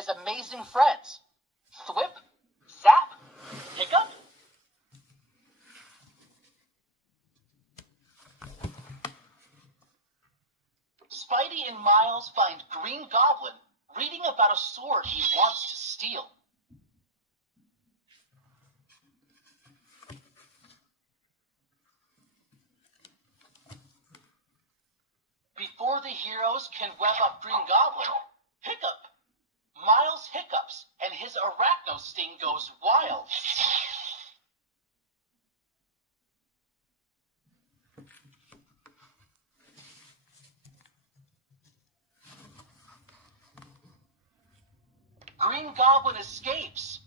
his amazing friends, Thwip, Zap, Hiccup. Spidey and Miles find Green Goblin reading about a sword he wants to steal. Before the heroes can web up Green Goblin, Hiccup, Miles hiccups and his arachno sting goes wild. Green Goblin escapes.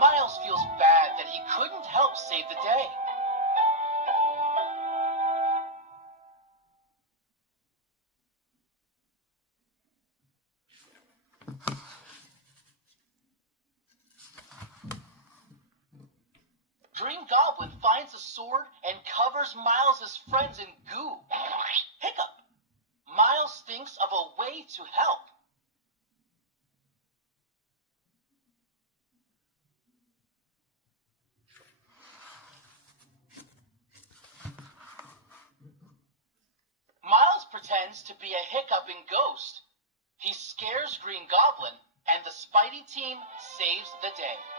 Miles feels bad that he couldn't help save the day. Green Goblin finds a sword and covers Miles' friends in goo. Hiccup! Miles thinks of a way to help. Miles pretends to be a hiccuping ghost. He scares Green Goblin, and the Spidey team saves the day.